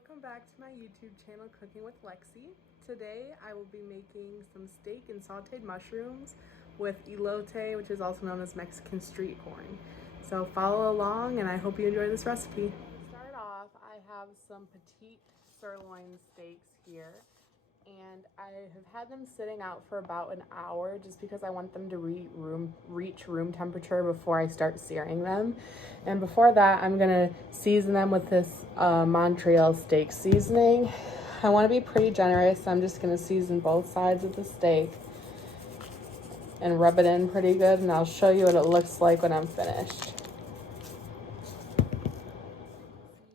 Welcome back to my YouTube channel, Cooking with Lexi. Today I will be making some steak and sauteed mushrooms with elote, which is also known as Mexican street corn. So follow along and I hope you enjoy this recipe. To start off, I have some petite sirloin steaks here, and I have had them sitting out for about an hour just because I want them to reach room temperature before I start searing them. And before that, I'm gonna season them with this Montreal steak seasoning. I want to be pretty generous, so I'm just gonna season both sides of the steak and rub it in pretty good, and I'll show you what it looks like when I'm finished.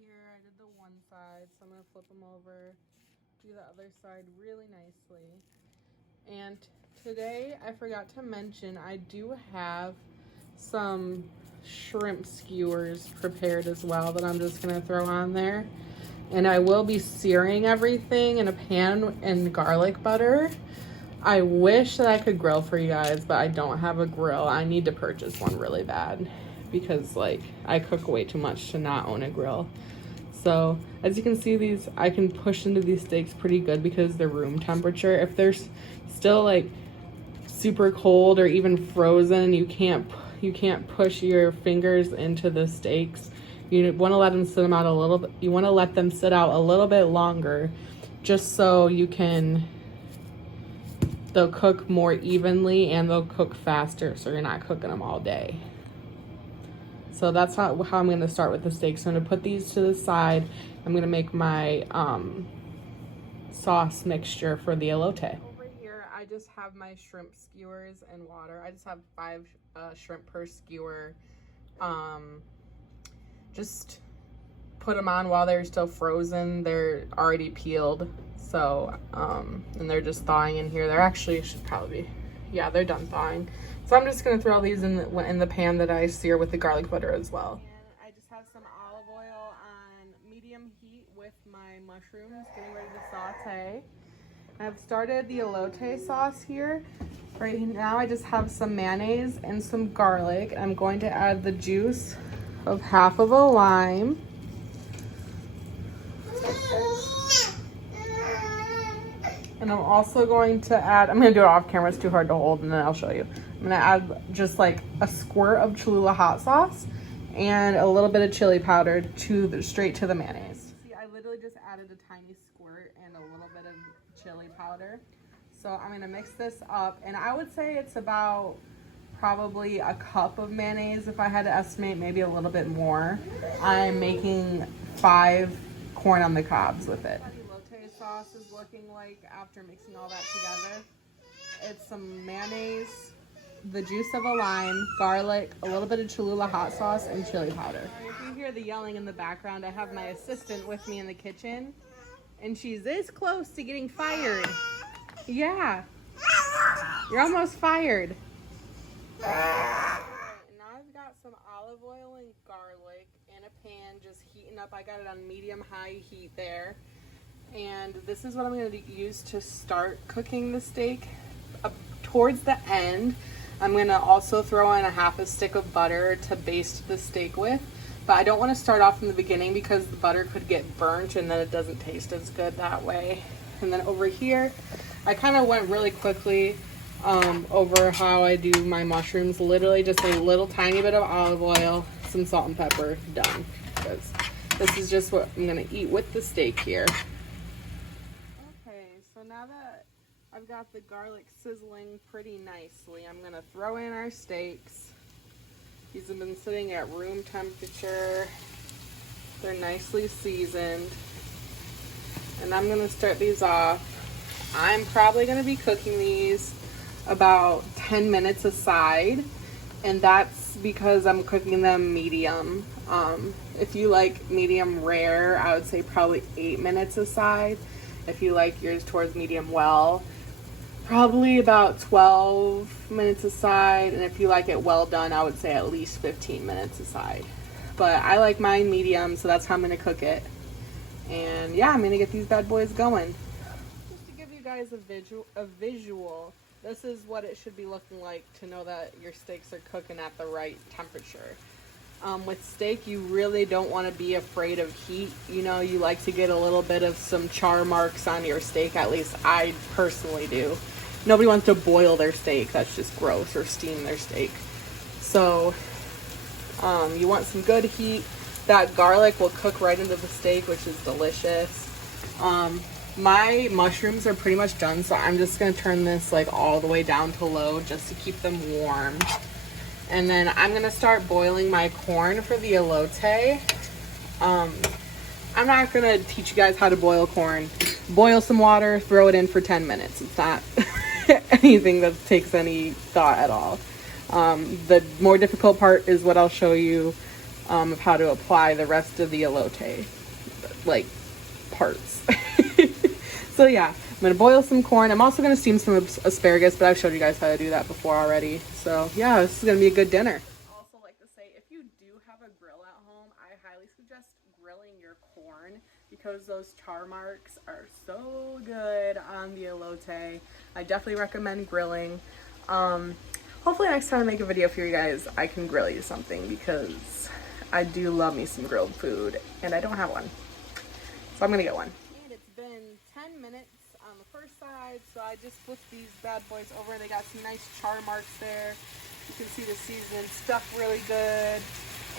Here, I did the one side, so I'm gonna flip them over, do the other side really nicely. And today I forgot to mention I do have some shrimp skewers prepared as well that I'm just gonna throw on there, and I will be searing everything in a pan in garlic butter. I wish that I could grill for you guys, but I don't have a grill. I need to purchase one really bad because like I cook way too much to not own a grill. So as you can see, these I can push into these steaks pretty good because they're room temperature. If they're still like super cold or even frozen, you can't push your fingers into the steaks. You want to let them sit out a little bit. You want to let them sit out a little bit longer, just so they'll cook more evenly and they'll cook faster, so you're not cooking them all day. So that's how I'm going to start with the steaks. So I'm going to put these to the side. I'm going to make my sauce mixture for the elote. Over here, I just have my shrimp skewers and water. I just have 5 shrimp per skewer. Just put them on while they're still frozen. They're already peeled. So, and they're just thawing in here. They're actually, should probably be, yeah, they're done thawing. So I'm just gonna throw these in the pan that I sear with the garlic butter as well. And I just have some olive oil on medium heat with my mushrooms, getting ready to saute. I've started the elote sauce here. Right now I just have some mayonnaise and some garlic. I'm going to add the juice of half of a lime. And I'm also going to add, I'm going to do it off camera, it's too hard to hold, and then I'll show you. I'm going to add just like a squirt of Cholula hot sauce and a little bit of chili powder straight to the mayonnaise. See, I literally just added a tiny squirt and a little bit of chili powder. So I'm going to mix this up, and I would say it's about probably a cup of mayonnaise if I had to estimate, maybe a little bit more. I'm making 5 corn on the cobs with it. Sauce is looking like after mixing all that together. It's some mayonnaise, the juice of a lime, garlic, a little bit of Cholula hot sauce, and chili powder. If you hear the yelling in the background, I have my assistant with me in the kitchen, and she's this close to getting fired. Yeah, you're almost fired. Now I've got some olive oil and garlic in a pan just heating up. I got it on medium-high heat there. And this is what I'm going to use to start cooking the steak. Towards the end, I'm going to also throw in a half a stick of butter to baste the steak with. But I don't want to start off in the beginning because the butter could get burnt and then it doesn't taste as good that way. And then over here, I kind of went really quickly over how I do my mushrooms. Literally just a little tiny bit of olive oil, some salt and pepper, done. Because this is just what I'm going to eat with the steak here. So now that I've got the garlic sizzling pretty nicely, I'm gonna throw in our steaks. These have been sitting at room temperature. They're nicely seasoned. And I'm gonna start these off. I'm probably gonna be cooking these about 10 minutes aside, and that's because I'm cooking them medium. If you like medium rare, I would say probably 8 minutes aside. If you like yours towards medium well, probably about 12 minutes aside. And if you like it well done, I would say at least 15 minutes aside. But I like mine medium, so that's how I'm going to cook it. And yeah, I'm going to get these bad boys going. Just to give you guys a visual, this is what it should be looking like to know that your steaks are cooking at the right temperature. with steak, you really don't want to be afraid of heat. You know, you like to get a little bit of some char marks on your steak. At least I personally do. Nobody wants to boil their steak. That's just gross. Or steam their steak. So you want some good heat. That garlic will cook right into the steak, which is delicious. My mushrooms are pretty much done, so I'm just going to turn this like all the way down to low just to keep them warm. And then I'm going to start boiling my corn for the elote. I'm not going to teach you guys how to boil corn. Boil some water, throw it in for 10 minutes. It's not anything that takes any thought at all. The more difficult part is what I'll show you of how to apply the rest of the elote, like parts. So yeah, I'm gonna boil some corn. I'm also gonna steam some asparagus, but I've showed you guys how to do that before already. So yeah, this is gonna be a good dinner. I also like to say, if you do have a grill at home, I highly suggest grilling your corn because those char marks are so good on the elote. I definitely recommend grilling. Hopefully next time I make a video for you guys, I can grill you something because I do love me some grilled food and I don't have one. So I'm gonna get one. And it's been 10 minutes on the first side, so I just flipped these bad boys over. They got some nice char marks there. You can see the seasoning stuck really good,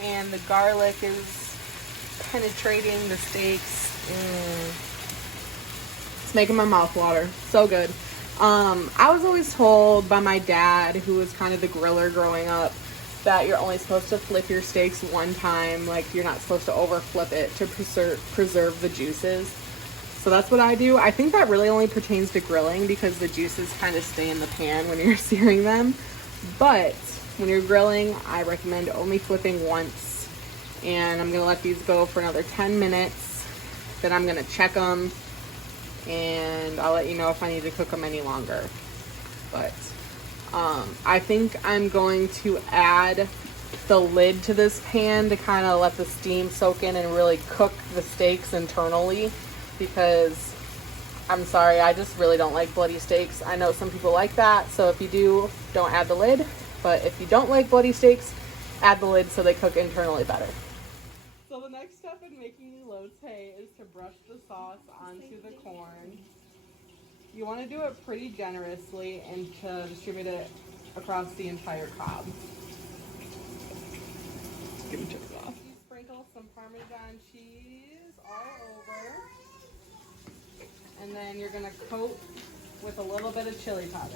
and the garlic is penetrating the steaks. It's making my mouth water. So good. I was always told by my dad, who was kind of the griller growing up, that you're only supposed to flip your steaks one time. Like, you're not supposed to over flip it to preserve the juices. So that's what I do. I think that really only pertains to grilling because the juices kind of stay in the pan when you're searing them. But when you're grilling, I recommend only flipping once. And I'm gonna let these go for another 10 minutes. Then I'm gonna check them and I'll let you know if I need to cook them any longer. But I think I'm going to add the lid to this pan to kind of let the steam soak in and really cook the steaks internally, because I'm sorry, I just really don't like bloody steaks. I know some people like that, so if you do, don't add the lid. But if you don't like bloody steaks, add the lid so they cook internally better. So the next step in making elote is to brush the sauce onto the corn. You want to do it pretty generously and to distribute it across the entire cob. Get me chips off. You sprinkle some Parmesan cheese all over. And then you're going to coat with a little bit of chili powder.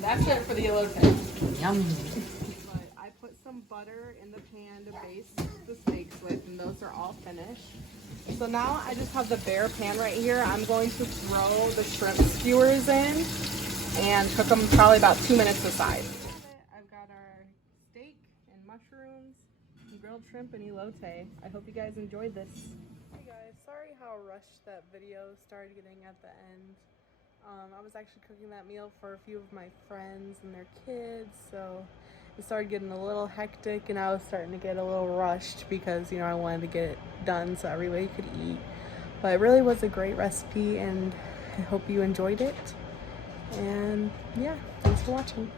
That's it for the elote. Yum. I put some butter in the pan to baste the steaks with, and those are all finished. So now I just have the bare pan right here. I'm going to throw the shrimp skewers in and cook them probably about 2 minutes aside. I've got our steak and mushrooms and grilled shrimp and elote. I hope you guys enjoyed this. Hey guys, sorry how rushed that video started getting at the end. I was actually cooking that meal for a few of my friends and their kids, so it started getting a little hectic and I was starting to get a little rushed because, you know, I wanted to get it done so everybody could eat. But it really was a great recipe and I hope you enjoyed it. And yeah, thanks for watching.